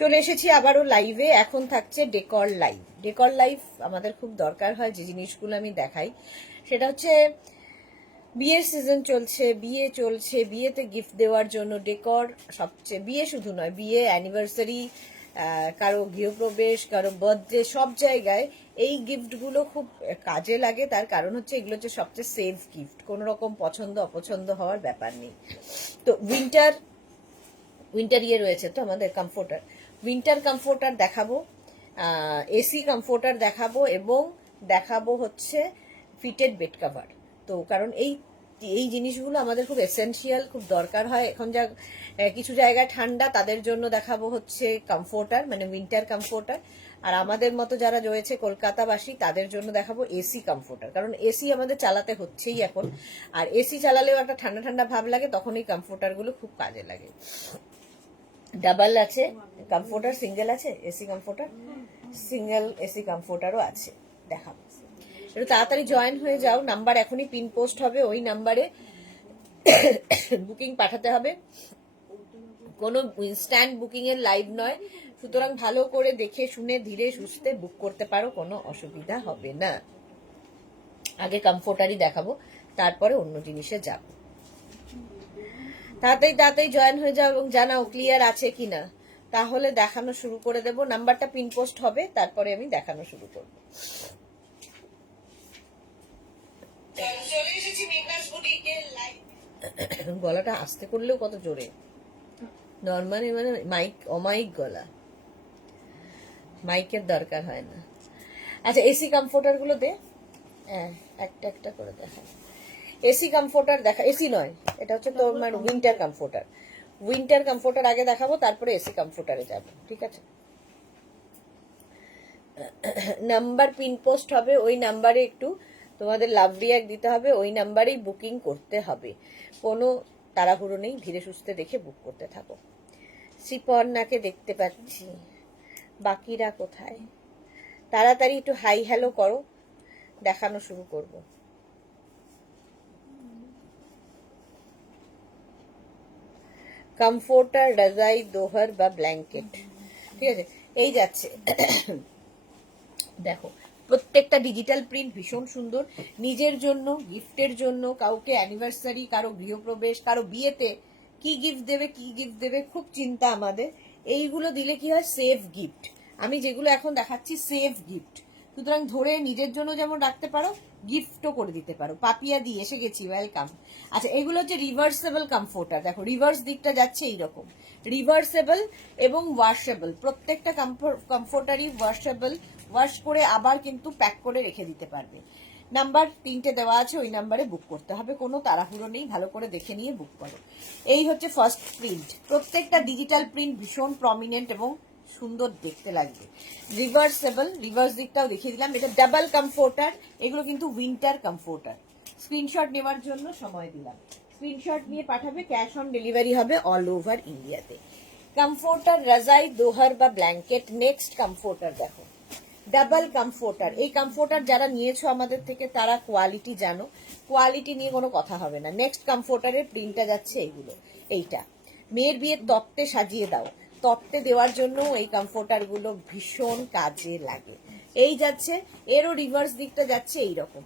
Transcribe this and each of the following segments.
চলে এসেছি আবারও লাইভে। এখন থাকছে ডেকর লাইভ। ডেকর লাইভ আমাদের খুব দরকার হয়, যে জিনিসগুলো আমি দেখাই সেটা হচ্ছে বিয়ের সিজন চলছে, বিয়ে চলছে, বিয়েতে গিফট দেওয়ার জন্য ডেকর সবচেয়ে, বিয়ে শুধু নয়, বিয়ে, অ্যানিভার্সারি, কারো গৃহপ্রবেশ, কারো বার্থডে, সব জায়গায় এই গিফটগুলো খুব কাজে লাগে। তার কারণ হচ্ছে এগুলো হচ্ছে সবচেয়ে সেফ গিফট, কোনো রকম পছন্দ অপছন্দ হওয়ার ব্যাপার নেই। তো উইন্টার ইয়ে রয়েছে তো আমাদের কমফোর্টার, উইন্টার কমফোর্টার দেখাবো, এসি কমফোর্টার দেখাবো, এবং দেখাবো হচ্ছে ফিটেড বেড কভার। তো কারণ এই এই জিনিসগুলো আমাদের খুব এসেনশিয়াল, খুব দরকার হয়। এখন যা কিছু জায়গায় ঠান্ডা, তাদের জন্য দেখাবো হচ্ছে কমফোর্টার, মানে উইন্টার কমফোর্টার। আর আমাদের মতো যারা রয়েছে কলকাতাবাসী, তাদের জন্য দেখাবো এসি কমফোর্টার। কারণ এসি আমাদের চালাতে হচ্ছেই এখন, আর এসি চালালেও একটা ঠান্ডা ঠান্ডা ভাব লাগে, তখন এই কমফোর্টারগুলো খুব কাজে লাগে। ডাবল আছে কমফোর্টার, সিঙ্গেল আছে এসি কমফোর্টার, সিঙ্গেল এসি কমফোর্টারও আছে, দেখাবো। একটু তাড়াতাড়ি জয়েন হয়ে যাও, নাম্বার এখনই পিন পোস্ট হবে, ওই নাম্বারে বুকিং পাঠাতে হবে। কোনো ইনস্ট্যান্ট বুকিং এর লাইভ নয়, সুতরাং ভালো করে দেখে শুনে ধীরে সুস্থে বুক করতে পারো, কোনো অসুবিধা হবে না। আগে কমফোর্টারই দেখাবো, তারপরে অন্য জিনিসে যাব। তাড়াতাড়ি জয়েন হয়ে যাও এবং জানাও ক্লিয়ার আছে কিনা, তাহলে দেখানো শুরু করে দেব। নাম্বারটা পিন পোস্ট হবে, তারপরে আমি দেখানো শুরু করব। গলাটা আস্তে করলেও কত জোরে, নর্মালি মানে মাইক অমাইক গলা, মাইকের দরকার হয় না। আচ্ছা, এসি কমফোর্টার গুলো দে, হ্যাঁ একটা একটা করে দেখা। এসি কমফোর্টার দেখা, এসি নয়, এটা হচ্ছে তোমার উইন্টার কমফোর্টার। উইন্টার কমফোর্টার আগে দেখাবো, তারপরে এসি কমফোর্টারে যাব, ঠিক আছে? নাম্বার পিন পোস্ট হবে, ওই নাম্বারে একটু তোমাদের লাভ রিয়াক্ট দিতে হবে, ওই নাম্বারেই বুকিং করতে হবে। কোনো তাড়াহুড়ো নেই, ধীরে সুস্থে দেখে বুক করতে থাকো। শ্রীপর্ণাকে দেখতে পাচ্ছি, বাকিরা কোথায়? তাড়াতাড়ি একটু হাই হ্যালো করো, দেখানো শুরু করব। কমফোর্টার, রাজাই, দোহর বা ব্ল্যাঙ্কেট, ঠিক আছে? এই যাচ্ছে দেখো, প্রত্যেকটা ডিজিটাল প্রিন্ট ভীষণ সুন্দর, নিজের জন্য, গিফটের জন্য, কাউকে অ্যানিভার্সারি, কারো গৃহপ্রবেশ, কারো বিয়েতে কি গিফট দেবে খুব চিন্তা আমাদের। এইগুলো দিলে কি হয়, সেফ গিফট। আমি যেগুলো এখন দেখাচ্ছি সেফ গিফট, সুতরাং ধরে নিজের জন্য যেমন রাখতে পারো, গিফটও করে দিতে পারো। পাপিয়া দিয়ে এসে গেছি, ওয়েলকাম। আচ্ছা, এগুলো হচ্ছে রিভার্সেবল কমফোর্টার। দেখো রিভার্স দিকটা যাচ্ছে এইরকম, রিভার্সেবল এবং ওয়াশেবল। প্রত্যেকটা কমফোর্টারই ওয়াশেবল, ওয়াশ করে আবার কিন্তু প্যাক করে রেখে দিতে পারবে। নাম্বার 3টে দেওয়া আছে, ওই নাম্বারে বুক করতে হবে, কোনো তাড়াহুড়ো নেই, ভালো করে দেখে নিয়ে বুক করো। এই হচ্ছে ফার্স্ট প্রিন্ট, প্রত্যেকটা ডিজিটাল প্রিন্ট ভীষণ প্রমিনেন্ট এবং সুন্দর দেখতে লাগবে। রিভার্সেবল, রিভার্স দিকটাও দেখিয়ে দিলাম। এটা ডাবল কমফোর্টার, এগুলো কিন্তু উইন্টার কমফোর্টার। স্ক্রিনশট নেওয়ার জন্য সময় দিলাম, স্ক্রিনশট নিয়ে পাঠাবে, ক্যাশ অন ডেলিভারি হবে অল ওভার ইন্ডিয়াতে। কমফোর্টার, রাজাই, দোহার বা ব্ল্যাঙ্কেট। নেক্সট কমফোর্টার দেখো, ডাবল কমফোর্টার। এই কমফোর্টার যারা নিয়েছো আমাদের থেকে, তারা কোয়ালিটি জানো, কোয়ালিটি নিয়ে কোনো কথা হবে না। নেক্সট কমফোর্টারের প্রিন্টটা যাচ্ছে এইগুলো, এইটা মেয়ের বিয়ের তত্ত্বে সাজিয়ে দাও, তত্ত্বে দেওয়ার জন্য এই কমফোর্টার গুলো ভীষণ কাজে লাগে। এই যাচ্ছে, এরও রিভার্স দিকটা যাচ্ছে এইরকম,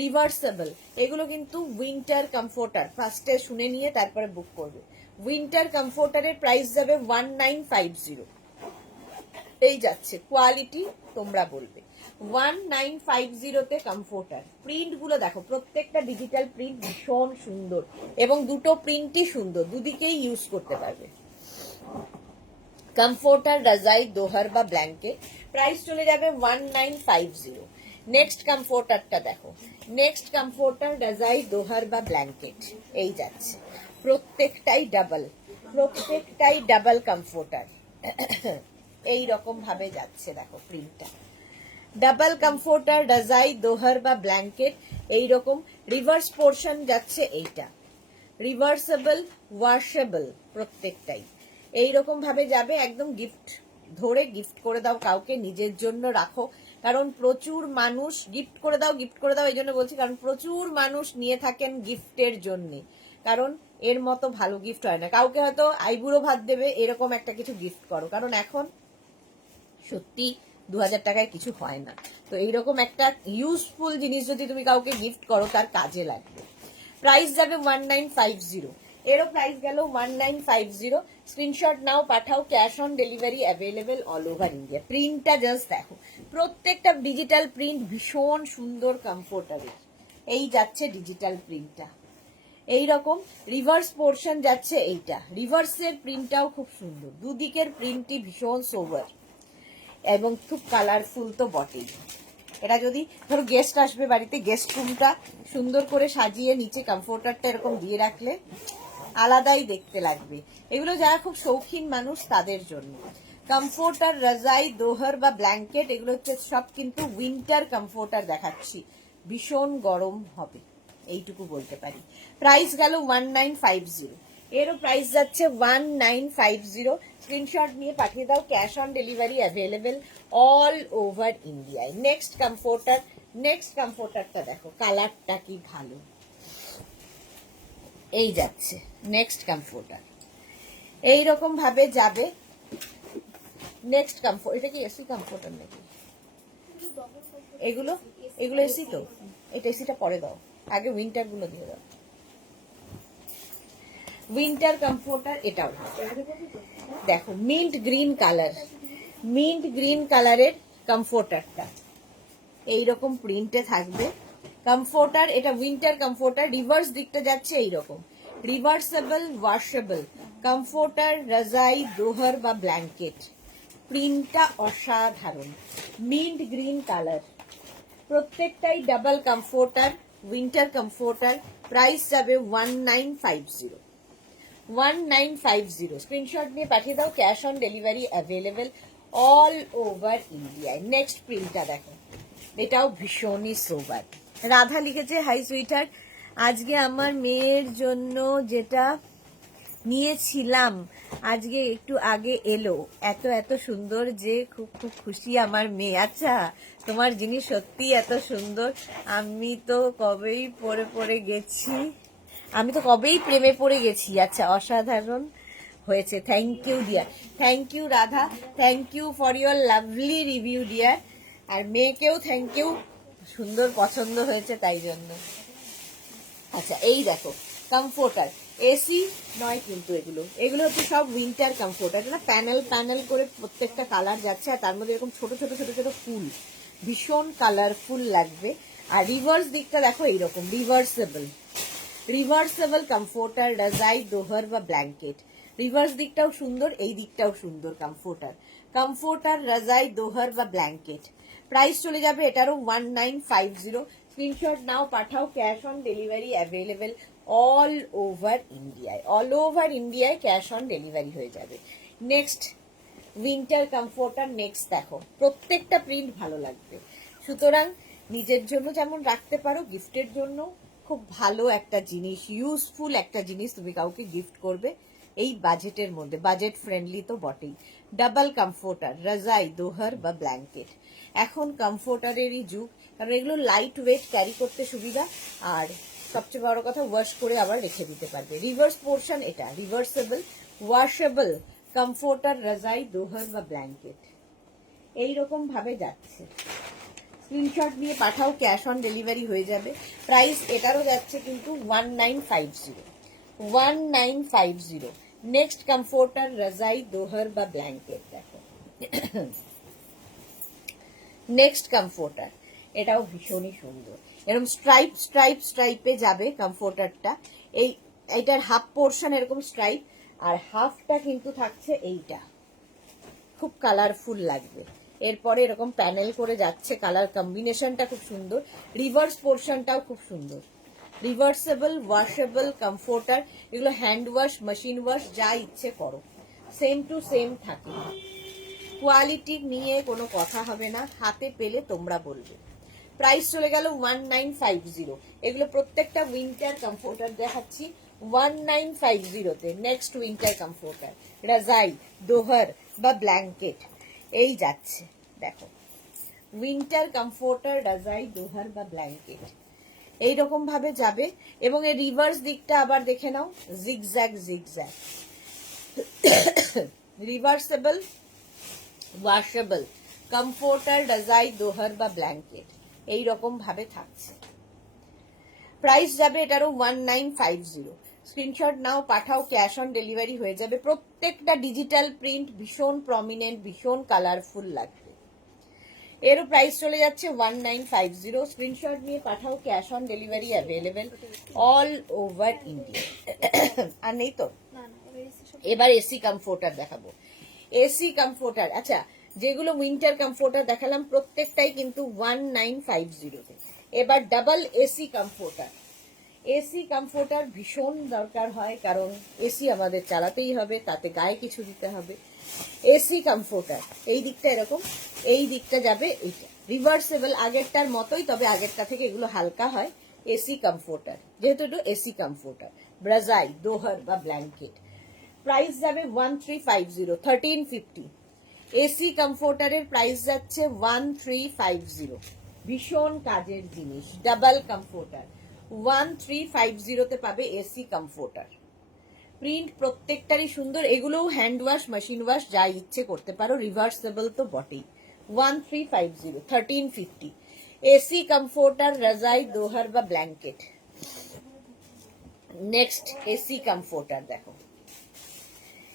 রিভার্সেবল। এগুলো কিন্তু উইন্টার কমফোর্টার, ফার্স্টে শুনে নিয়ে তারপরে বুক করবে। উইন্টার কমফোর্টারের প্রাইস যাবে 1950। এই যাচ্ছে, কোয়ালিটি তোমরা বলবে। 1950তে কমফোর্টার। প্রিন্ট গুলো দেখো, প্রত্যেকটা ডিজিটাল প্রিন্ট ভীষণ সুন্দর, এবং দুটো প্রিন্টই সুন্দর, দুদিকেই ইউজ করতে পারবে। কমফোর্টার, রাজাই, দোহার বা ব্ল্যাঙ্কেট, প্রাইস চলে যাবে 1950। নেক্সট কমফোর্টারটা দেখো, নেক্সট কমফোর্টার, রাজাই, দোহার বা ব্ল্যাঙ্কেট। এই যাচ্ছে, প্রত্যেকটাই ডাবল, প্রত্যেকটাই ডাবল কমফোর্টার। এই রকম ভাবে যাচ্ছে, দেখো প্রিন্টটা। ডাবল কমফোর্টার, রাজাই, দোহার বা ব্ল্যাঙ্কেট, এইরকম। রিভার্স পোর্শন যাচ্ছে এইটা, রিভার্সেবল, ওয়াশেবল, প্রত্যেকটাই এইরকম ভাবে যাবে। একদম গিফট ধরে গিফট করে দাও কাউকে, নিজের জন্য রাখো, কারণ প্রচুর মানুষ গিফট করে দাও, গিফট করে দাও, এই জন্য বলছি, কারণ প্রচুর মানুষ নিয়ে থাকেন গিফটের জন্য, কারণ এর মতো ভালো গিফট হয় না। কাউকে হয়তো আইবুড়ো ভাত দেবে, এরকম একটা কিছু গিফট করো, কারণ এখন সত্যি 2000 টাকায় কিছু হয় না। তো এইরকম একটা ইউজফুল জিনিস যদি তুমি কাউকে গিফট করো, তার কাজে লাগবে। প্রাইস যাবে 1950, এরও প্রাইস গেল 1950। স্ক্রিনশট নাও, পাঠাও, cash on delivery available all over India. প্রিন্টটা জাস্ট দেখো, প্রত্যেকটা ডিজিটাল প্রিন্ট ভীষণ সুন্দর, কমফোর্টেবল। এই যাচ্ছে ডিজিটাল প্রিন্টটা, এইরকম রিভার্স পোর্শন যাচ্ছে এইটা, রিভার্সের প্রিন্টটাও খুব সুন্দর, দুদিকের প্রিন্টই ভীষণ সোভার এবং খুব কালারফুল তো বটেই। এটা যদি ধরো গেস্ট আসবে বাড়িতে, গেস্ট রুমটা সুন্দর করে সাজিয়ে নিচে কমফোর্টারটা এরকম দিয়ে রাখলে আলাদাই দেখতে লাগবে। এগুলো যারা খুব শৌখিন মানুষ তাদের জন্য। কমফোর্টার, রাজাই, দোহর বা ব্ল্যাঙ্কেট, এগুলো হচ্ছে সব কিন্তু উইন্টার কমফোর্টার দেখাচ্ছি, ভীষণ গরম হবে এইটুকু বলতে পারি। প্রাইস গেল 1950, এরও প্রাইস যাচ্ছে 1950। স্ক্রিনশট নিয়ে পাঠিয়ে দাও, cash on delivery available all over ইন্ডিয়ায়। নেক্সট কমফোর্টারটা দেখো, কালারটা কি ভালো, এই যাচ্ছে নেক্সট কমফোর্টার, এইরকম ভাবে যাবে। নেক্সট কমফোর্ট, এটা কি এসি কমফোর্টার নাকি? এগুলো এগুলো এসি তো, এটা এসিটা পরে দাও, আগে উইন্টার গুলো দিয়ে দাও। উইন্টার কমফোর্টার এটাও দেখো, mint green colour, mint green কালারের কমফোর্টারটা এইরকম প্রিন্টে থাকবে। কমফোর্টার, এটা উইন্টার কমফোর্টার, রিভার্স দিকটা যাচ্ছে এইরকম, রিভার্সেবল ওয়াশেবল কমফোর্টার, রাজাই, দোহর বা ব্ল্যাঙ্কেট। প্রিন্টটা অসাধারণ, মিন্ট গ্রিন কালার, প্রত্যেকটাই double comforter, winter comforter. Price যাবে 1950, 1950। স্ক্রিনশট নিয়ে পাঠিয়ে দাও, cash on delivery available all over ইন্ডিয়ায়। নেক্সট প্রিন্টটা দেখো, এটাও ভীষণই সোবার। রাধা লিখেছে, হাই সুইটার, আজকে আমার মেয়ের জন্য যেটা নিয়েছিলাম আজকে একটু আগে এলো, এত এত সুন্দর যে খুব খুব খুশি আমার মেয়ে। আচ্ছা, তোমার জিনিস সত্যি এত সুন্দর, আমি তো কবেই পরে গেছি, আমি তো কবেই প্রেমে পড়ে গেছি। আচ্ছা, অসাধারণ হয়েছে, thank you dear, thank you Radha, thank you for your lovely review dear. আর মেয়েকেও থ্যাংক ইউ, সুন্দর পছন্দ হয়েছে তাই জন্য। আচ্ছা, এই দেখো কমফোর্টার, এসি নয় কিন্তু এগুলো, এগুলো হচ্ছে সব উইন্টার কমফোর্টার। না প্যানেল প্যানেল করে প্রত্যেকটা কালার যাচ্ছে, আর তার মধ্যে এরকম ছোট ছোট ছোট ছোট ফুল, ভীষণ কালারফুল লাগবে। আর রিভার্স দিকটা দেখো এইরকম, রিভার্সেবল, রিভার্সেবল কমফোর্টার, রাজাই, দোহর বা ব্ল্যাঙ্কেট। রিভার্স দিকটাও সুন্দর, এই দিকটাও সুন্দর। কমফোর্টার, কমফোর্টার, রাজাই, দোহর বা ব্ল্যাঙ্কেট। প্রাইস চলে যাবে এটারও 1950। স্ক্রিনশট নাও, পাঠাও, cash on delivery available all over ইন্ডিয়ায়, অল ওভার ইন্ডিয়ায় ক্যাশ অন ডেলিভারি হয়ে যাবে। নেক্সট উইন্টার কমফোর্টার, নেক্সট দেখো, প্রত্যেকটা প্রিন্ট ভালো লাগবে, সুতরাং নিজের জন্য যেমন রাখতে পারো, গিফটের জন্য খুব ভালো একটা জিনিস, ইউজফুল একটা জিনিস তুমি কাউকে গিফট করবে এই বাজেটের মধ্যে, বাজেট ফ্রেন্ডলি তো বটেই। ডাবল কমফোর্টার, রাজাই, দোহর বা ব্ল্যাঙ্কেট। এখন কমফোর্টারেরই যুগ, কারণ এগুলো লাইট ওয়েট, ক্যারি করতে সুবিধা, আর সবচেয়ে বড় কথা ওয়াশ করে আবার রেখে দিতে পারবে। রিভার্স পোর্শন, এটা রিভার্সেবল ওয়াশেবল কমফোর্টার, রাজাই, দোহর বা ব্ল্যাঙ্কেট, এইরকম ভাবে যাচ্ছে। স্ক্রিনশট নিয়ে পাঠাও, ক্যাশ অন ডেলিভারি হয়ে যাবে। প্রাইস এটারও যাচ্ছে কিন্তু 1950, 1950। নেক্সট কমফোর্টার, রাজাই, দোহর বা ব্ল্যাঙ্কেট দেখো। নেক্সট কমফোর্টার, এটাও ভীষণই সুন্দর, এরকম স্ট্রাইপ স্ট্রাইপ স্ট্রাইপে যাবে কমফোর্টারটা। এইটার হাফ পোর্শন এরকম স্ট্রাইপ, আর হাফটা কিন্তু থাকছে এইটা, খুব কালারফুল লাগবে। এরপরে এরকম প্যানেল করে যাচ্ছে, কালার কম্বিনেশনটা খুব সুন্দর, রিভার্স পোর্শনটাও খুব সুন্দর। রিভার্সেবল ওয়াশেবল কমফোর্টার, এগুলো হ্যান্ড ওয়াশ, মেশিন ওয়াশ, যা ইচ্ছে করো, সেম টু সেম থাকে, কোয়ালিটি নিয়ে কোনো কথা হবে না, হাতে পেলে তোমরা বলবে। প্রাইস চলে গেল 1950, এগুলো প্রত্যেকটা উইন্টার কমফোর্টার দেখাচ্ছি 1950-তে। নেক্সট উইন্টার কমফোর্টার, রাজাই, দোহর বা ব্ল্যাঙ্কেট, এই যাচ্ছে দেখো, উইন্টার কমফোর্টার, রাজাই, দোহর বা ব্ল্যাঙ্কেট। এইরকম ভাবে যাবে। এবং এর রিভার্স দিকটা আবার দেখে নাও, zigzag zigzag, reversible, washable, comforter, রাজাই, দোহার বা ব্ল্যাঙ্কেট, এইরকম ভাবে থাকছে। প্রাইস যাবে এটারও 1950। স্ক্রিনশট নাও, পাঠাও, ক্যাশ অন ডেলিভারি হয়ে যাবে। প্রত্যেকটা ডিজিটাল প্রিন্ট ভীষণ প্রমিনেন্ট, ভীষণ কালারফুল লাগবে। এরও প্রাইস চলে যাচ্ছে 1950। স্ক্রিনশট নিয়ে পাঠাও, cash on delivery available all over India. আর নেই তো? এবার এসি কমফোর্টার দেখাবো। এসি কমফোর্টার, আচ্ছা যেগুলো উইন্টার কমফোর্টার দেখালাম প্রত্যেকটাই কিন্তু 1950 তে। এবার double AC comforter. AC comforter ভীষণ দরকার হয়, কারণ এসি আমাদের চালাতেই হবে, তাতে গায়ে কিছু দিতে হবে। এসি কমফোর্টার এই দিকটা এরকম, এই দিকটা যাবে এইটা রিভার্সেবল, আগেরটার মতোই, তবে আগেরটা থেকে এগুলো হালকা হয়। এসি কমফোর্টার, যেহেতু এটা এসি কমফোর্টার, ব্রাজাই, দোহার বা ব্ল্যাঙ্কেট। প্রাইস যাবে 1350, 1350। এসি কমফোর্টারের প্রাইস যাচ্ছে 1350। ভীষণ কাজের জিনিস, ডাবল কমফোর্টার 1350 তে পাবে এসি কমফোর্টার। প্রিন্ট প্রত্যেকটারই সুন্দর, এগুলোও হ্যান্ড ওয়াশ, মেশিন ওয়াশ যা ইচ্ছে করতে পারো, রিভার্সেবল তো বটেই। 1350, 1350 এসি কমফোর্টার, রাজাই, দোহার বা ব্ল্যাঙ্কেট। নেক্সট এসি কমফোর্টার দেখো,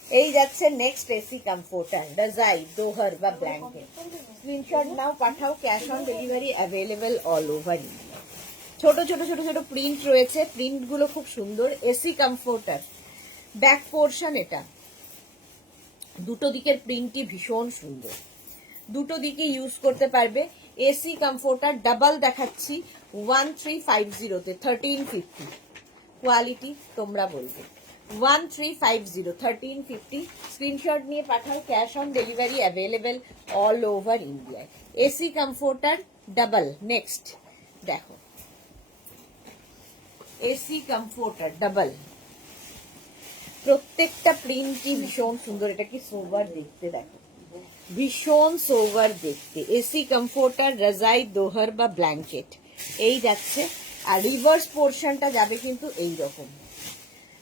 এই যাচ্ছে নেক্সট এসি কমফোর্টার, রাজাই, দোহার বা ব্ল্যাঙ্কেট। স্ক্রিনশট নাও, পাঠাও, cash on delivery available all over India. ছোট ছোট ছোট ছোট প্রিন্ট রয়েছে, প্রিন্ট গুলো খুব সুন্দর। এসি কমফোর্টার ব্যাক পোর্শন, এটা দুটো দিকের প্রিন্টই ভীষণ সুন্দর, দুটো দিকে ইউজ করতে পারবে। এসি কমফোর্টার ডাবল দেখাচ্ছি 1350 তে, 1350 কোয়ালিটি তোমরা বলবে। 1350, 1350 স্ক্রিনশট নিয়ে পাঠাও, cash on delivery available all over ইন্ডিয়ায়। AC comforter double. নেক্সট দেখো, এসি কমফোর্টার ডাবল, প্রত্যেকটা প্রিন্টই ভীষণ সুন্দর। এটা কি সোভার দেখতে, দেখো ভীষণ সোভার দেখতে। এসি কমফোর্টার, রাজাই, দোহার বা ব্ল্যাঙ্কেট, এই যাচ্ছে। আর রিভার্স পোর্শনটা যাবে কিন্তু এই রকম,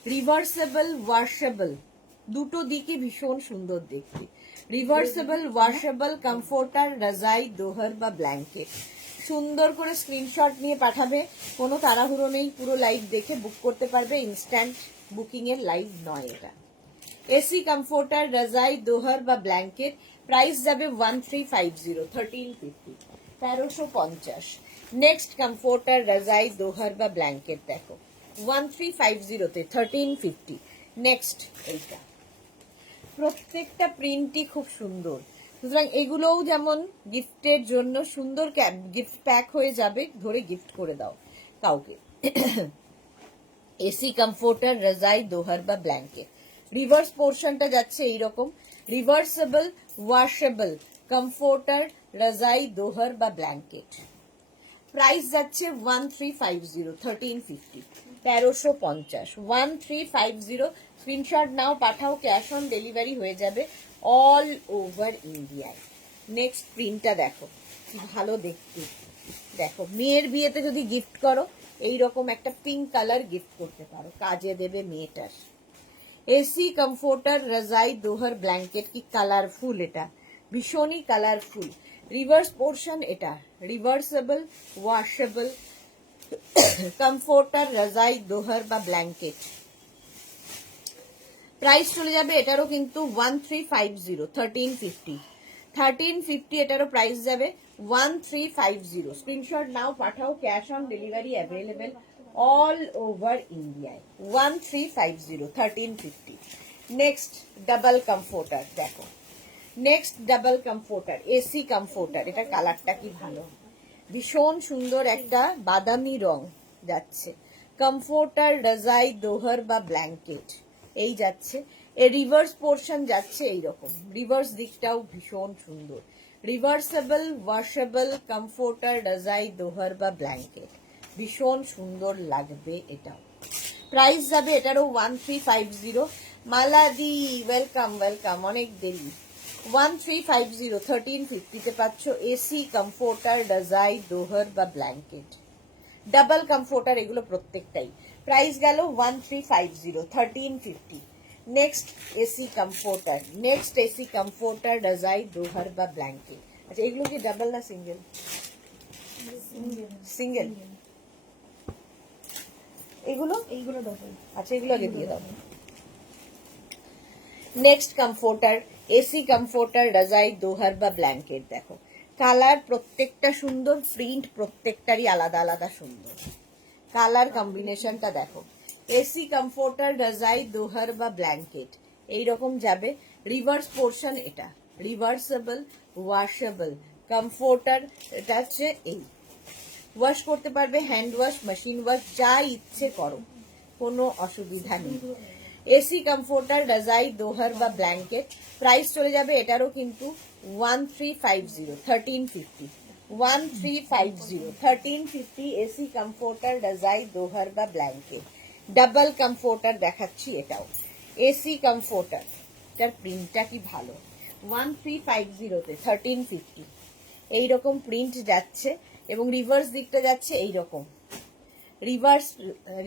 রিভার্সেবল, ওয়াশেবল, দুটো দিকে ভীষণ সুন্দর দেখতে। রিভার্সেবল, ওয়াশেবল কমফোর্টার, রাজাই, দোহার বা ব্ল্যাঙ্কেট। সুন্দর করে স্ক্রিনশট নিয়ে পাঠাবে, কোনো তাড়াহুড়ো নেই, পুরো লাইভ দেখে বুক করতে পারবে, ইনস্ট্যান্ট বুকিং এর লাইভ নয় এটা। এসি কমফোর্টার, রাজাই, দোহার বা ব্ল্যাঙ্কেট। প্রাইস যাবে 1350, 1350, 1350। নেক্সট কমফোর্টার, রাজাই, দোহার বা ব্ল্যাঙ্কেট দেখো 1350 তে, 1350। নেক্সট এইটা, প্রত্যেকটা প্রিন্টই খুব সুন্দর, সুতরাং এগুলোও যেমন গিফটের জন্য সুন্দর গিফট প্যাক হয়ে যাবে, ধরে গিফট করে দাও কাউকে। এসি কমফোর্টার, রাজাই, দোহার বা ব্ল্যাঙ্কেট। রিভার্স পোর্শনটা যাচ্ছে এইরকম, রিভার্সেবল, ওয়াশেবল কমফোর্টার, রাজাই, দোহার বা ব্ল্যাঙ্কেট। প্রাইস যাচ্ছে 1350, 1350, 1350, 1350। স্ক্রিনশট নাও, পাঠাও, ক্যাশ অন ডেলিভারি হয়ে যাবে অল ওভার ইন্ডিয়ায়। নেক্সট প্রিন্টটা দেখো, ভালো দেখতে, দেখো মেয়ের বিয়েতে যদি গিফট করো এইরকম একটা পিঙ্ক কালার গিফট করতে পারো, কাজে দেবে মেয়েটার। এসি কমফোর্টার, রাজাই, দোহার, ব্ল্যাঙ্কেট, কি কালারফুল, এটা ভীষণই কালারফুল। রিভার্স পোর্শন, এটা রিভার্সেবল, ওয়াশেবল কমফোর্টার, রাজাই, দোহার বা ব্ল্যাঙ্কেট। প্রাইস চলে যাবে এটারও কিন্তু 1350, 1350, 1350 এটারও প্রাইস যাবে 1350। স্ক্রিনশট নাও, পাঠাও, cash on delivery available all over ইন্ডিয়ায়। 1350, 1350। নেক্সট ডাবল কমফোর্টার দেখো, next double comforter, AC comforter. এটা কালারটা কি ভালো, ভীষণ সুন্দর একটা বাদামি রং যাচ্ছে। কমফোর্টার, রাজাই, দোহার বা ব্ল্যাঙ্কেট, এই যাচ্ছে। এর রিভার্স পোর্শন যাচ্ছে এইরকম, রিভার্স দিকটাও ভীষণ সুন্দর। রিভার্সেবল, ওয়াশেবল কমফোর্টার, রাজাই, দোহার বা ব্ল্যাঙ্কেট, ভীষণ সুন্দর লাগবে এটাও। প্রাইস যাবে এটারও 1350। মালাদি ওয়েলকাম ওয়েলকাম, অনেক দেরি। 1350, 1350 তে পাচ্ছ এসি কমফোর্টার, রাজাই, দোহার বা ব্ল্যাঙ্কেট। ডাবল কমফোর্টার, এগুলো প্রত্যেকটাই। প্রাইস গেল 1350, 1350। Next AC comforter, next AC comforter রাজাই দোহার বা ব্ল্যাঙ্কেট। আচ্ছা এগুলো কি ডাবল না সিঙ্গেল? সিঙ্গেল। এগুলো এইগুলো ডাবল। আচ্ছা এগুলো আগে দিয়ে দাও। নেক্সট কমফোর্টার, এসি কমফোর্টার রাজাই দোহার বা ব্ল্যাঙ্কেট। দেখো কালার প্রত্যেকটা সুন্দর, প্রিন্ট প্রত্যেকটারই আলাদা আলাদা সুন্দর। কালার কম্বিনেশনটা দেখো। এসি কমফোর্টার রাজাই দোহার বা ব্ল্যাঙ্কেট এইরকম যাবে। রিভার্স পোর্শন, এটা রিভার্সেবল, ওয়াশেবল কমফোর্টার। এটা হচ্ছে এই ওয়াশ করতে পারবে, হ্যান্ড ওয়াশ, মেশিন ওয়াশ, যা ইচ্ছে করো, কোনো অসুবিধা নেই। এসি কমফোর্টার রাজাই দোহার বা ব্ল্যাঙ্কেট। প্রাইস চলে যাবে এটারও কিন্তু 1350, 1350, 1350, 1350 এসি কমফোর্টার রাজাই দোহার বা ব্ল্যাঙ্কেট। ডাবল কমফোর্টার দেখাচ্ছি, এটাও এসি কমফোর্টার। এটার প্রিন্টটা কি ভালো, 1350-তে 1350 এইরকম প্রিন্ট যাচ্ছে এবং রিভার্স দিকটা যাচ্ছে এইরকম।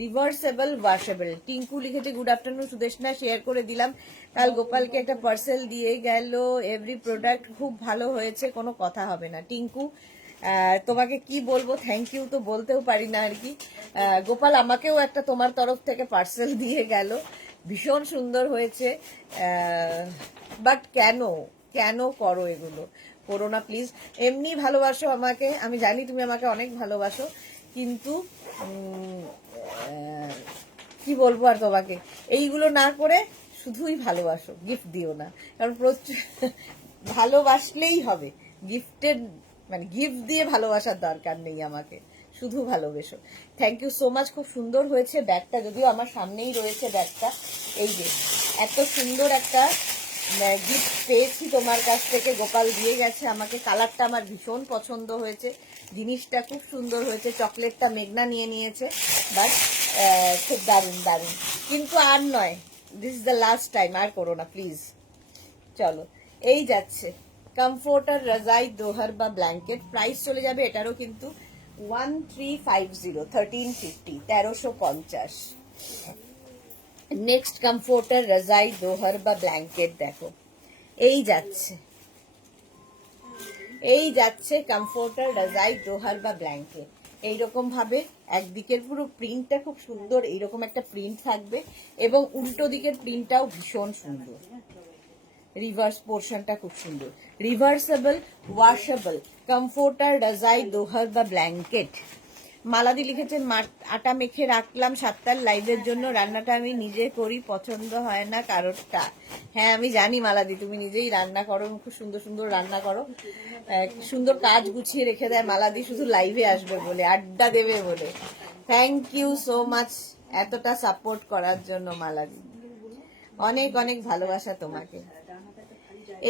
Reversible washable. টিঙ্কু লিখেছে গুড আফটারনুন সুদেশনা, শেয়ার করে দিলাম। কাল গোপালকে একটা পার্সেল দিয়ে গেল, এভরি প্রোডাক্ট খুব ভালো হয়েছে, কোনো কথা হবে না। টিঙ্কু তোমাকে কি বলবো, থ্যাংক ইউ তো বলতেও পারি না আর কি। গোপাল আমাকেও একটা তোমার তরফ থেকে পার্সেল দিয়ে গেল, ভীষণ সুন্দর হয়েছে। বাট কেন কেন করো এগুলো, করো না প্লিজ। এমনি ভালোবাসো আমাকে, আমি জানি তুমি আমাকে অনেক ভালোবাসো, কিন্তু কি বলবো আর তোমাকে, এইগুলো না করে শুধুই ভালোবাসো, গিফট দিও না। কারণ ভালোবাসলেই হবে, গিফটের মানে গিফট দিয়ে ভালোবাসার দরকার নেই আমাকে, শুধু ভালোবেসো। থ্যাংক ইউ সো মাচ, খুব সুন্দর হয়েছে ব্যাগটা, যদিও আমার সামনেই রয়েছে ব্যাগটা। এই যে এত সুন্দর একটা গিফট পেয়েছি তোমার কাছ থেকে, গোপাল দিয়ে গেছে আমাকে। কালারটা আমার ভীষণ পছন্দ হয়েছে, জিনিসটা খুব সুন্দর হয়েছে। চকলেটটা মেঘনা নিয়ে নিয়েছে, বাট খুব দারুণ দারুণ। কিন্তু আর নয়, this is the last time, আর করো না প্লিজ। চলো এই যাচ্ছে কমফোর্টার রাজাই দোহার বা ব্ল্যাঙ্কেট। প্রাইস চলে যাবে এটারও কিন্তু 1350, 1350, 1350। নেক্সট কমফোর্টার রাজাই দোহার বা ব্ল্যাঙ্কেট। দেখো এই যাচ্ছে, এই যাচ্ছে কমফোর্টার রাজাই দোহার বা ব্ল্যাঙ্কেট। এইরকম ভাবে একদিকের পুরো প্রিন্টটা খুব সুন্দর, এইরকম একটা প্রিন্ট থাকবে, এবং উল্টো দিকের প্রিন্টটাও ভীষণ সুন্দর। রিভার্স পোর্শনটা খুব সুন্দর। রিভার্সেবল, ওয়াশেবল কমফোর্টার রাজাই দোহার বা ব্ল্যাঙ্কেট। মালাদি লিখেছেন আটা মেখে রাখলাম 7টার লাইভের জন্য, রান্নাটা আমি নিজে করি, পছন্দ হয় না কারোরটা। হ্যাঁ আমি জানি মালাদি, তুমি নিজেই রান্না করো, খুব সুন্দর সুন্দর রান্না করো, সুন্দর কাজ গুছিয়ে রেখে দেয় মালাদি, শুধু লাইভে আসবে বলে, আড্ডা দেবে বলে। থ্যাংক ইউ সো মাচ এতটা সাপোর্ট করার জন্য মালাদি, অনেক অনেক ভালোবাসা তোমাকে।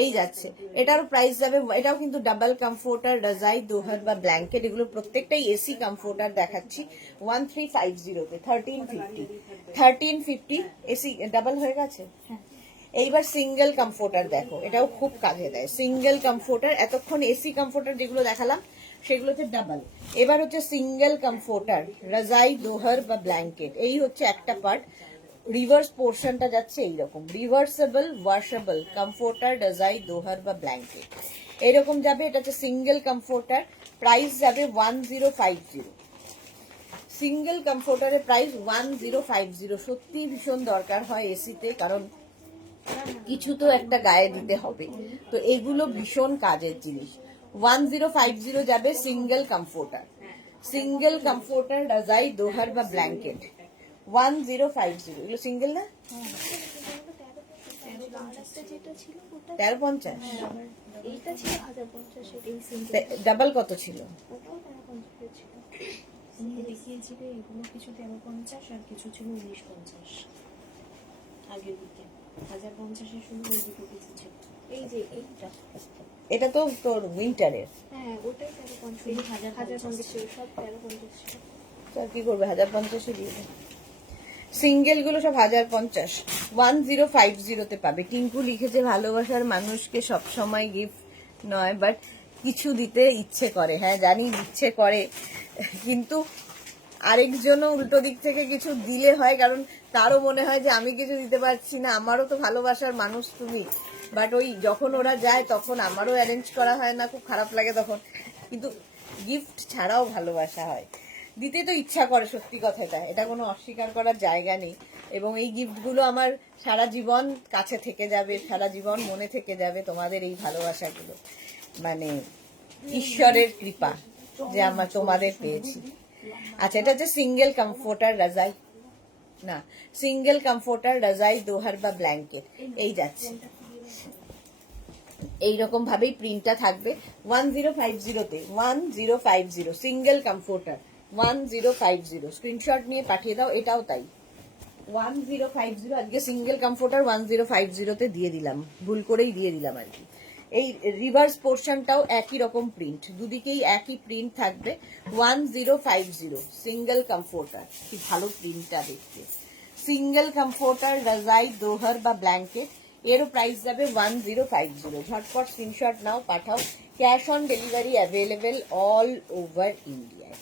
এই যাচ্ছে এটারও প্রাইস যাবে, এটাও কিন্তু ডাবল কমফোর্টার রাজাই দোহার বা ব্ল্যাঙ্কেট। এগুলো প্রত্যেকটাই এসি কমফোর্টার দেখাচ্ছি 1350-তে 1350, 1350 এসি ডাবল হয়ে গেছে। এইবার সিঙ্গেল কমফোর্টার দেখো, এটাও খুব কাজে দেয়। সিঙ্গেল কমফোর্টার, এতক্ষণ এসি কমফোর্টার যেগুলো দেখালাম সেগুলো হচ্ছে ডাবল, এবার হচ্ছে সিঙ্গেল কমফোর্টার রাজাই দোহার বা ব্ল্যাঙ্কেট। এই হচ্ছে একটা পার্ট। রিভার্স পোর্শনটা যাচ্ছে এইরকম, রিভার্সেবল ওয়াশেবল কমফোর্টার রাজাই দোহার বা ব্ল্যাঙ্কেট এরকম যাবে। এটা হচ্ছে সিঙ্গেল কমফোর্টার, প্রাইস যাবে 1050। সিঙ্গেল কমফোর্টারের প্রাইস 1050। সত্যি ভীষণ দরকার হয় এসিতে, কারণ কিছু তো একটা গায়ে দিতে হবে, তো এগুলো ভীষণ কাজের জিনিস। 1050 যাবে সিঙ্গেল কমফোর্টার, সিঙ্গেল কমফোর্টার রাজাই দোহার বা ব্ল্যাঙ্কেট 1050। এগুলো সিঙ্গেল না, 1350। ডাবল কত ছিল? দেখিয়েছিল এগুলো কিছু 1350 আর কিছু ছিল 1950 আগের দিকে। 1050 শুধু ওই দুটো পিস ছিল। এই যে এইটা, এটা তো তোর উইন্টারের। হ্যাঁ ওটাই 1350, 1050 ছিল, সব 1350 ছিল। তো কি করবে, 1050 দিয়ে দেবে। সিঙ্গেল গুলো সব 1050, 1050-তে পাবে। টিঙ্কু লিখেছে ভালোবাসার মানুষকে সব সময় গিফট নয়, বাট কিছু দিতে ইচ্ছে করে। হ্যাঁ জানি ইচ্ছে করে, কিন্তু আরেকজনও উল্টো দিক থেকে কিছু দিলে হয়, কারণ তারও মনে হয় যে আমি কিছু দিতে পারছি না, আমারও তো ভালোবাসার মানুষ তুমি। বাট ওই যখন ওরা যায় তখন আমারও অ্যারেঞ্জ করা হয় না, খুব খারাপ লাগে তখন। কিন্তু গিফট ছাড়াও ভালোবাসা হয়, দিতে তো ইচ্ছা করে, সত্যি কথাটা, এটা কোনো অস্বীকার করার জায়গা নেই। এবং এই গিফটগুলো আমার সারা জীবন কাছে থেকে যাবে, সারা জীবন মনে থেকে যাবে, তোমাদের এই ভালোবাসাগুলো, মানে ঈশ্বরের কৃপা যে আমরা তোমাদের পেয়েছি। আচ্ছা, এটা হচ্ছে সিঙ্গেল কমফোর্টার রাজাই, না সিঙ্গেল কমফোর্টার রাজাই দোহার বা ব্ল্যাঙ্কেট, এই যাচ্ছে এইরকম ভাবেই প্রিন্টটা থাকবে 1050-তে, 1050 সিঙ্গেল কমফোর্টার 1050, স্ক্রিনশট নিয়ে পাঠিয়ে দাও। এটাও তাই 1050, আজকে সিঙ্গেল কমফোর্টার 1050-তে দিয়ে দিলাম, ভুল করেই দিয়ে দিলাম আর কি। এই রিভার্স পোর্শনটাও একই রকম প্রিন্ট, দুদিকেই একই প্রিন্ট থাকবে 1050 সিঙ্গেল কমফোর্টার। কি ভালো প্রিন্টটা দেখতে, সিঙ্গেল কমফোর্টার রাজাই দোহার বা ব্ল্যাঙ্কেট, এরও প্রাইস যাবে 1050। ঝটপট স্ক্রিনশট নাও, পাঠাও, cash on delivery available all over ইন্ডিয়ায়।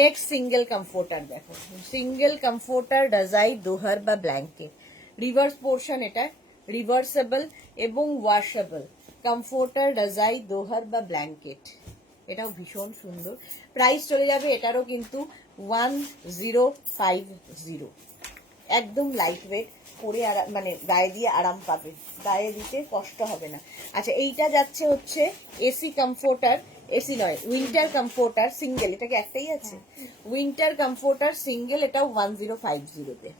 নেক্সট সিঙ্গেল কমফোর্টার দেখো, সিঙ্গেল কমফোর্টার রাজাই দোহার বা ব্ল্যাঙ্কেট, রিভার্স পোর্শন, এটা রিভার্সেবল এবং ওয়াশেবল কমফোর্টার রাজাই দোহার বা ব্ল্যাঙ্কেট, এটাও ভীষণ সুন্দর। প্রাইস চলে যাবে এটারও কিন্তু 1050, একদম লাইট ওয়েট, পরে মানে গায়ে দিয়ে আরাম পাবে, গায়ে দিতে কষ্ট হবে না। আচ্ছা, এইটা যাচ্ছে হচ্ছে এসি কমফোর্টার, এসি নয় উইন্টার কমফোর্টার সিঙ্গেল, এটা কি একটাই আছে, উইন্টার কমফোর্টার সিঙ্গেল, এটাও 1050-তে।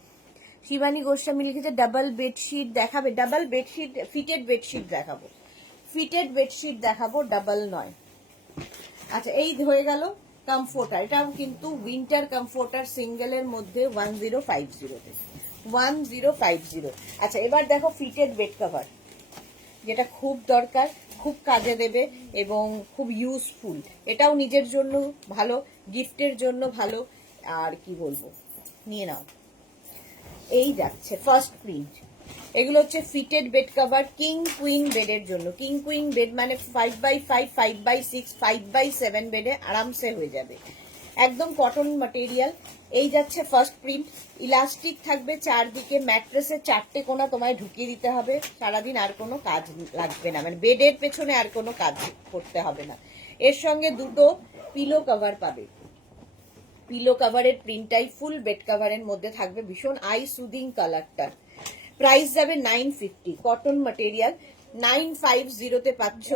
শিবানী গোস্বামী লিখেছে ডাবল বেডশিট দেখাবে, ডাবল বেডশিট, ফিটেড বেডশিট দেখাবো, ফিটেড বেডশিট দেখাবো, ডাবল নয়। আচ্ছা, এই হয়ে গেল কমফোর্টার, এটাও কিন্তু উইন্টার কমফোর্টার সিঙ্গেলের মধ্যে 1050-তে, 1050। আচ্ছা, এবার দেখো ফিটেড বেড কভার, যেটা খুব দরকার, খুব কাজে দেবে এবং খুব ইউজফুল, এটাও নিজের জন্য ভালো, গিফটের জন্য ভালো, আর কি বলবো, নিয়ে নাও। এই যাচ্ছে ফার্স্ট প্রিন্ট, এগুলো হচ্ছে fitted bed cover king queen বেডের জন্য। কিং কুইন বেড মানে 5x5, 5x6, 5x7 বেডে আরামসে হয়ে যাবে, একদম কটন ম্যাটেরিয়াল। এই যাচ্ছে ফার্স্ট প্রিন্ট, ইলাস্টিক থাকবে চারদিকে, ম্যাট্রেসের 4টে কোণা তোমায় ঢুকিয়ে দিতে হবে, সারাদিন আর কোনো কাজ লাগবে না, মানে বেডের পেছনে আর কোনো কাজ করতে হবে না। এর সঙ্গে দুটো পিলো কভার পাবে, পিলো কাভারের প্রিন্টটাই ফুল বেড কাভারের মধ্যে থাকবে, ভীষণ আই সুদিং কালারটা। প্রাইস যাবে 950, কটন ম্যাটেরিয়াল 950-তে পাচ্ছ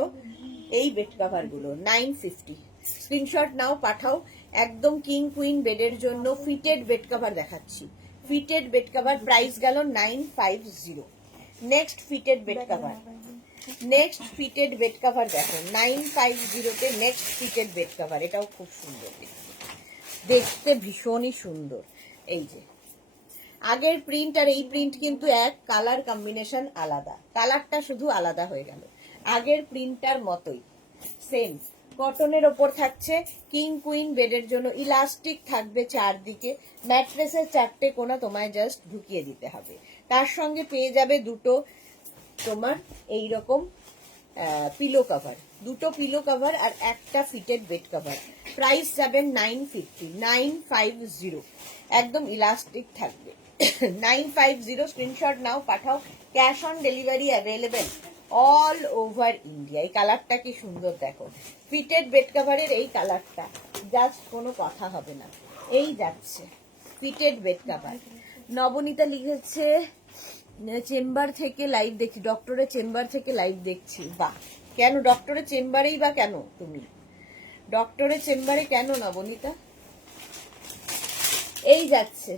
এই বেড কাভার গুলো 950। স্ক্রিনশট নাও, পাঠাও, একদম কিং কুইন বেডের জন্য ফিটেড বেড কাভার দেখাচ্ছি, ফিটেড বেড কাভার, প্রাইস গেল 950। Next fitted bed cover, next fitted bed cover দেখো 950-তে, নেক্সট ফিটেড বেড কাভার, এটাও খুব সুন্দর দেখতে, ভীষণই সুন্দর। এই যে আগের প্রিন্ট আর এই প্রিন্ট কিন্তু এক, কালার কম্বিনেশন আলাদা, কালারটা শুধু আলাদা হয়ে গেল, আগের প্রিন্টটার মতোই সেম। কটনের ওপর থাকছে কিং কুইন বেডের জন্য, ইলাস্টিক থাকবে চারদিকে, ম্যাট্রেসের 4টে কোণা তোমায় জাস্ট ঢুকিয়ে দিতে হবে। তার সঙ্গে পেয়ে যাবে দুটো তোমার এইরকম পিলো কভার, দুটো পিলো কভার আর একটা ফিটেড বেড কভার। প্রাইস যাবেন 950, একদম ইলাস্টিক থাকবে 950। স্ক্রিনশট নাও, পাঠাও, cash on delivery available all over India. এই কালারটা কি সুন্দর দেখো, ফিটেড বেড কভারের এই কালারটা জাস্ট কোনো কথা হবে না। এই যাচ্ছে ফিটেড বেড কভার। নবনীতা লিখেছে চেম্বার থেকে লাইভ দেখছি, ডক্টরের চেম্বার থেকে লাইভ দেখছি, বাহ, কেন ডক্টরের চেম্বারেই বা কেন, তুমি ডক্টরের চেম্বারে কেন নবনীতা? এই যাচ্ছে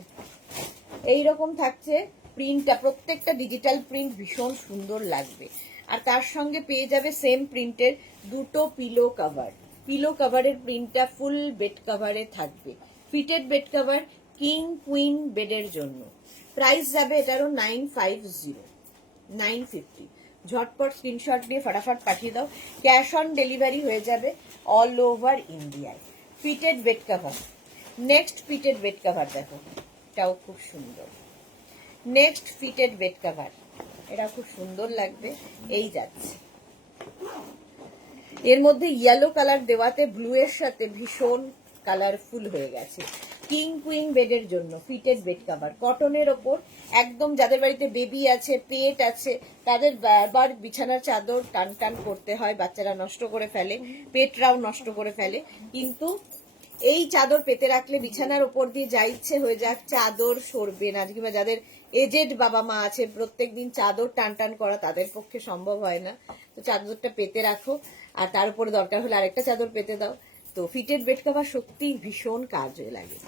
এইরকম থাকছে প্রিন্টটা, প্রত্যেকটা ডিজিটাল প্রিন্ট ভীষণ সুন্দর লাগবে। আর তার সঙ্গে পেয়ে যাবে সেম প্রিন্টের দুটো পিলো কভার, পিলো কভারের প্রিন্টটা ফুল বেড কভারে থাকবে, fitted bed cover king queen বেডের জন্য। প্রাইস যাবে এটারও 950। ঝটপট স্ক্রিনশট নিয়ে ফটাফট পাঠিয়ে দাও, ক্যাশ অন ডেলিভারি হয়ে যাবে অল ওভার ইন্ডিয়ায়। Fitted bed cover, next fitted bed cover দেখো, এটাও খুব সুন্দর, নেক্সট ফিটেড বেড কভার, এটা খুব সুন্দর লাগবে। এই যাচ্ছে এর মধ্যে ইয়েলো কালার দেওয়াতে ব্লু এর সাথে ভীষণ কালারফুল হয়ে গেছে, কিং কুইন বেডের জন্য ফিটেড বেড কভার কটনের ওপর, একদম যাদের বাড়িতে বেবি আছে, পেট আছে, তাদের বারবার বিছানার চাদর টান টান করতে হয়, বাচ্চারা নষ্ট করে ফেলে, পেটরাও নষ্ট করে ফেলে, কিন্তু এই চাদর পেতে রাখলে বিছানার ওপর দিয়ে যা ইচ্ছে হয়ে যাক, চাদর সরবে না। কিংবা যাদের এজেড বাবা মা আছে, প্রত্যেকদিন চাদর টান টান করা তাদের পক্ষে সম্ভব হয় না, তো চাদরটা পেতে রাখো, আর তার উপরে দরকার হলে আরেকটা চাদর পেতে দাও। তো ফিটেড বেড কভার সত্যি ভীষণ কাজে লাগে।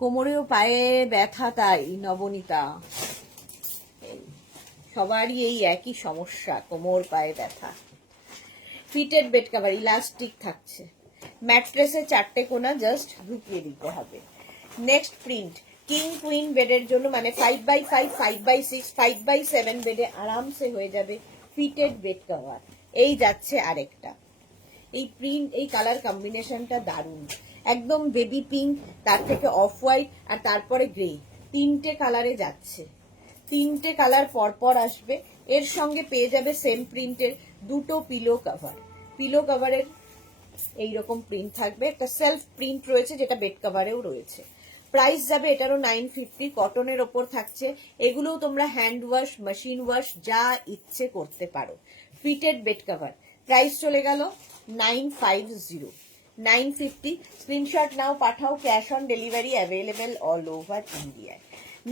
কোমরেও পায়ে ব্যথা, তাই নবনীতা সবারই এই একই সমস্যা, কোমর পায়ে ব্যথা। ফিটেড বেড কভার ইলাস্টিক থাকছে, ম্যাট্রেসে 4টে কোনা জাস্ট ঢুকিয়ে দিতে হবে। নেক্সট প্রিন্ট কিং কুইন বেডের জন্য, মানে 5x5, 5x6, 5x7 বেডে আরামসে হয়ে যাবে ফিটেড বেড কভার। এই যাচ্ছে আরেকটা, এই প্রিন্ট, এই কালার কম্বিনেশনটা দারুণ, একদম বেবি পিঙ্ক, তার থেকে অফ হোয়াইট, আর তারপরে গ্রে, 3টে কালারে যাচ্ছে, 3টে কালার পরপর আসবে। এর সঙ্গে পেয়ে যাবে সেম প্রিন্টের 2টো পিলো কভার। পিলো কভারের এইরকম প্রিন্ট থাকবে, একটা সেলফ প্রিন্ট রয়েছে যেটা বেড কভারেও রয়েছে। প্রাইস যাবে এটারও 950, কটনের ওপর থাকছে। এগুলোও তোমরা হ্যান্ড ওয়াশ, মেশিন ওয়াশ যা ইচ্ছে করতে পারো। ফিটেড বেড কভার প্রাইস চলে গেল 950, 950। স্ক্রিনশট নাও, পাঠাও, cash on delivery available all over ইন্ডিয়ায়।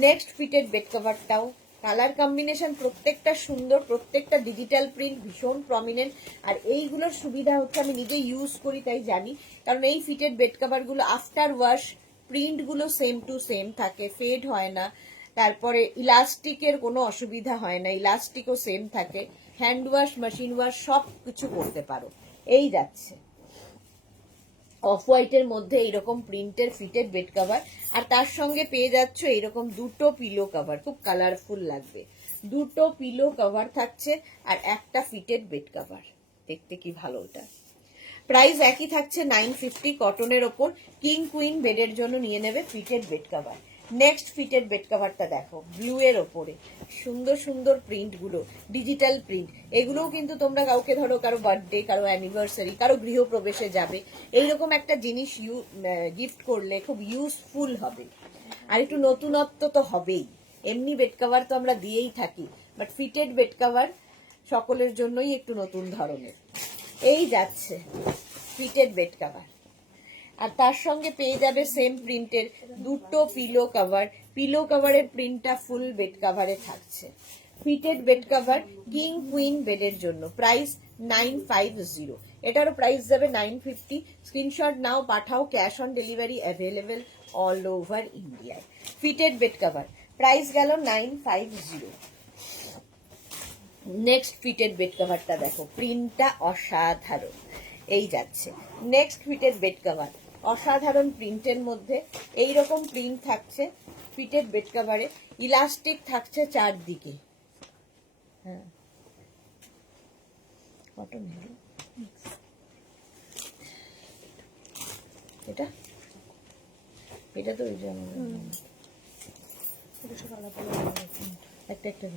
নেক্সট ফিটেড বেড কভারটাও কালার কম্বিনেশন প্রত্যেকটা সুন্দর, প্রত্যেকটা ডিজিটাল প্রিন্ট ভীষণ প্রমিনেন্ট। আর এইগুলোর সুবিধা হচ্ছে, আমি নিজে ইউজ করি তাই জানি, কারণ এই ফিটেড বেড কভারগুলো আফটার ওয়াশ প্রিন্টগুলো সেম টু সেম থাকে, ফেড হয় না, তারপরে ইলাস্টিকের কোনো অসুবিধা হয় না, ইলাস্টিকও সেম থাকে, হ্যান্ড ওয়াশ, মেশিন ওয়াশ সব কিছু করতে পারো। এই যাচ্ছে অফ হোয়াইটের মধ্যে এইরকম প্রিন্টের ফিটেড বেড কভার, আর তার সঙ্গে পেয়ে যাচ্ছ এইরকম 2টো পিলো কভার, খুব কালারফুল লাগবে। 2টো পিলো কভার থাকছে আর একটা ফিটেড বেড কভার, দেখতে কি ভালো ওটা। প্রাইস একই থাকছে 950, কটনের ওপর। কিং কুইন বেডের জন্য নিয়ে নেবে fitted bed cover. Next fitted bed কভারটা দেখো, ব্লু এর ওপরে সুন্দর সুন্দর প্রিন্ট গুলো, ডিজিটাল প্রিন্ট। এগুলোও কিন্তু তোমরা কাউকে, ধরো কারো বার্থডে, কারো অ্যানিভার্সারি, কারো গৃহপ্রবেশে যাবে, এইরকম একটা জিনিস গিফট করলে খুব ইউজফুল হবে। আর একটু নতুনত্ব তো হবেই, এমনি বেড কভার তো আমরা দিয়েই থাকি, বাট ফিটেড বেড কভার সকলের জন্যই একটু নতুন ধরনের। এই যাচ্ছে ফিটেড বেড কভার, আর তার সঙ্গে পেয়ে যাবে সেম প্রিন্টের 2টো পিলো কভার। পিলো কভারের প্রিন্টটা ফুল বেড কভারে থাকছে। Fitted bed cover king queen বেডের জন্য, প্রাইস 950, এটারও প্রাইস যাবে 950। স্ক্রিনশট নাও, পাঠাও, cash on delivery available all over ইন্ডিয়ায়। ফিটেড বেড কভার প্রাইস গেল 950। নেক্সট ফিটেড বেড কভারটা দেখো, প্রিন্টটা অসাধারণ। এই যাচ্ছে নেক্সট ফিটেড বেড কভার, অসাধারণ প্রিন্টের মধ্যে এইরকম প্রিন্ট থাকছে ফিটেড বেড কভারে, ইলাস্টিক থাকছে চারদিকে। হ্যাঁ, কটন, এটা এটা তো ওই যে একটা একটা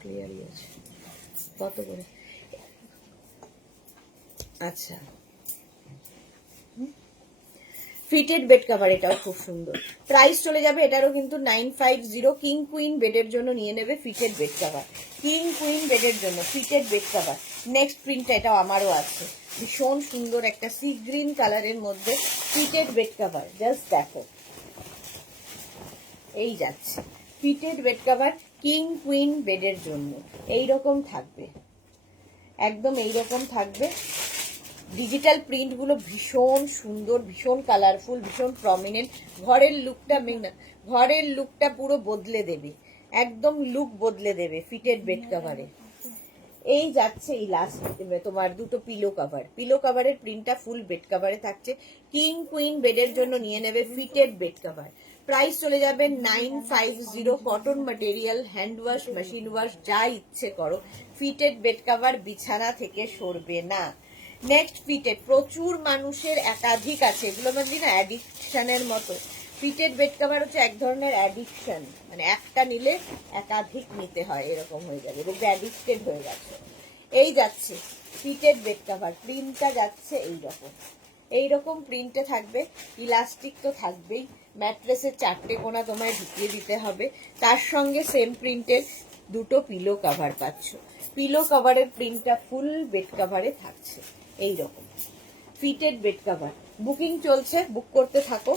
ক্লিয়ারই আছে। কত করে? আচ্ছা, ফিটেড বেড কভার, এটাও খুব সুন্দর। প্রাইস চলে যাবে এটারও কিন্তু 950। কিং কুইন বেডের জন্য নিয়ে নেবে fitted bed cover. King queen বেডের জন্য ফিটেড বেড কভার। নেক্সট প্রিন্টটা এটাও আমারও আছে, ভীষণ সুন্দর একটা সি গ্রিন কালারের মধ্যে ফিটেড বেড কভার, জাস্ট দেখো। এই যাচ্ছে fitted bed cover king queen বেডের জন্য, এইরকম থাকবে, একদম এইরকম থাকবে। ডিজিটাল প্রিন্ট গুলো ভীষণ সুন্দর, ভীষণ কালারফুল, ভীষণ প্রমিনেন্ট। ঘরের লুকটা পুরো বদলে দেবে, একদম লুক বদলে দেবে ফিটেড বেড কভারে। এই যাচ্ছে তোমার 2টো পিলো কভার। পিলো কভারের প্রিন্টটা ফুল বেড কভারে থাকছে। কিং কুইন বেডের জন্য নিয়ে নেবে ফিটেড বেড কভার। প্রাইস চলে যাবে 950, cotton material, hand wash, machine wash যা ইচ্ছে করো, ফিটেড বেড কভার বিছানা থেকে সরবে না। নেক্সট ফিটেড, প্রচুর মানুষের একাধিক আছে, এগুলো মানে না অ্যাডিকশনের মতো। ফিটেড বেড কভার হচ্ছে এক ধরনের অ্যাডিকশন, মানে একটা নিলে একাধিক নিতে হয়, এরকম হয়ে যাবে, দেখবে অ্যাডিক্টেড হয়ে গেছে। এই যাচ্ছে ফিটেড বেড কভার, প্রিন্টটা যাচ্ছে এইরকম। এইরকম প্রিন্টে থাকবে, ইলাস্টিক তো থাকবেই, ম্যাট্রেসের 4টে কোণা তোমায় ঢুকিয়ে দিতে হবে। তার সঙ্গে সেম প্রিন্টের 2টো পিলো কভার পাচ্ছ। পিলো কভারের প্রিন্টটা ফুল বেড কভারে থাকছে এইরকম। ফিটেড বেড কভার বুকিং চলছে, বুক করতে থাকো।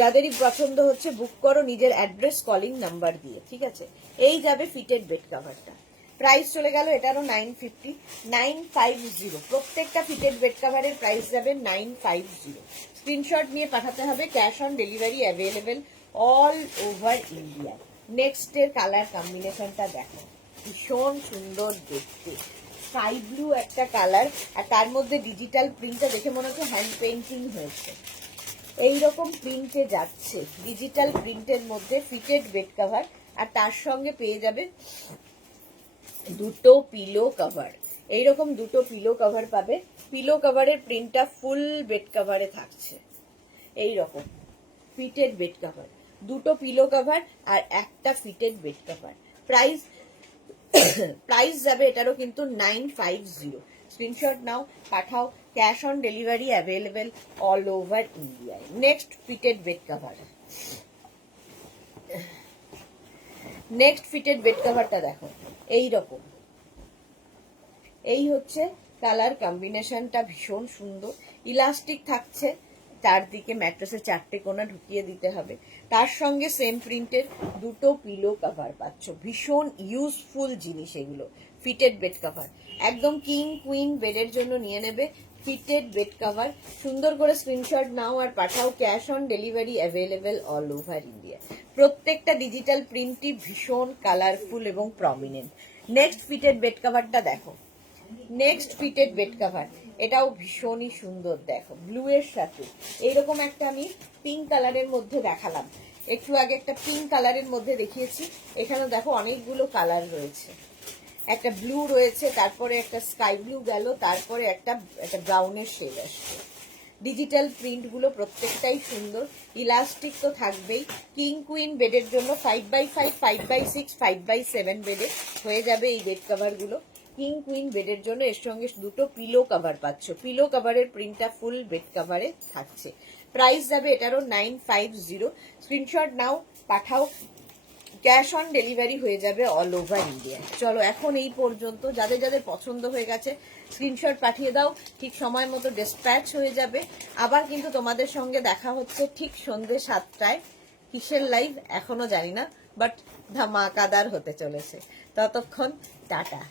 যাদেরই পছন্দ হচ্ছে বুক করো নিজের অ্যাড্রেস কলিং নাম্বার দিয়ে, ঠিক আছে। এই যাবে ফিটেড বেড কভারটা। প্রাইস চলে গেল এটারও 950, 950। প্রত্যেকটা ফিটেড বেড কভারের প্রাইস যাবে 950। স্ক্রিনশট নিয়ে পাঠাতে হবে, cash on delivery available all over India. Next এর কালার কম্বিনেশনটা দেখো, ভীষণ সুন্দর দেখতে, স্কাই ব্লু একটা কালার, আর তার মধ্যে ডিজিটাল প্রিন্টটা দেখে মনে হচ্ছে হ্যান্ড পেইন্টিং হয়েছে। এইরকম প্রিন্টে যাচ্ছে, ডিজিটাল প্রিন্টের মধ্যে ফিটেড বেড কভার, আর তার সঙ্গে পেয়ে যাবে 2টো পিলো কভার। এইরকম 2টো পিলো কভার পাবে। পিলো কভারের প্রিন্টটা ফুল বেড কভারে থাকছে এইরকম। ফিটেড বেড কভার, 2টো পিলো কভার আর একটা fitted bed cover. Price price যাবে এটারও কিন্তু 950। স্ক্রিনশট নাও, পাঠাও, cash on delivery available all over ইন্ডিয়ায়। Next fitted bed cover, next fitted bed কভারটা দেখো এইরকম। এই হচ্ছে কালার কম্বিনেশনটা, ভীষণ সুন্দর, ইলাস্টিক থাকছে, চারদিকে ম্যাট্রেসের 4টে কোণা ঢুকিয়ে দিতে হবে। তার সঙ্গে সেম প্রিন্টের 2টো পিলো কভার পাচ্ছ। ভীষণ ইউজফুল জিনিস এগুলো, ফিটেড বেড কভার। একদম কিং কুইন বেডের জন্য নিয়ে নেবে ফিটেড বেড কভার। সুন্দর করে স্ক্রিনশট নাও আর পাঠাও, cash on delivery available all over India. প্রত্যেকটা ডিজিটাল প্রিন্টই ভীষণ কালারফুল এবং প্রমিনেন্ট। নেক্সট ফিটেড বেড কভারটা দেখো, নেক্সট ফিটেড বেড কভার, এটাও ভীষণই সুন্দর দেখো, ব্লু এর সাথে এইরকম একটা আমি পিঙ্ক কালারের মধ্যে দেখালাম, একটু আগে একটা পিঙ্ক কালারের মধ্যে দেখিয়েছি। এখানে দেখো অনেকগুলো কালার রয়েছে, একটা ব্লু রয়েছে, তারপরে একটা স্কাই ব্লু গেল, তারপরে একটা ব্রাউনের শেড আসছে। ডিজিটাল প্রিন্ট গুলো প্রত্যেকটাই সুন্দর, ইলাস্টিক তো থাকবেই। কিং কুইন বেডের জন্য 5x5, 5x6, 5x7 বেডে হয়ে যাবে এই বেড কভার গুলো। কিং কুইন বেডের জন্য এর সঙ্গে 2টো পিলো কভার পাচ্ছ। পিলো কভারের প্রিন্টটা ফুল বেড কভারে থাকছে। প্রাইস যাবে এটারও 950। স্ক্রিনশট নাও, পাঠাও, ক্যাশ অন ডেলিভারি হয়ে যাবে অল ওভার ইন্ডিয়া। চলো এখন এই পর্যন্ত, যাদের যাদের পছন্দ হয়ে গেছে স্ক্রিনশট পাঠিয়ে দাও, ঠিক সময় মতো ডিসপ্যাচ হয়ে যাবে। আবার কিন্তু তোমাদের সঙ্গে দেখা হচ্ছে ঠিক সন্ধ্যে 7টায়। কিসের লাইভ এখনো জানি না, বাট ধামাকাদার হতে চলেছে। ততক্ষণ টাটা।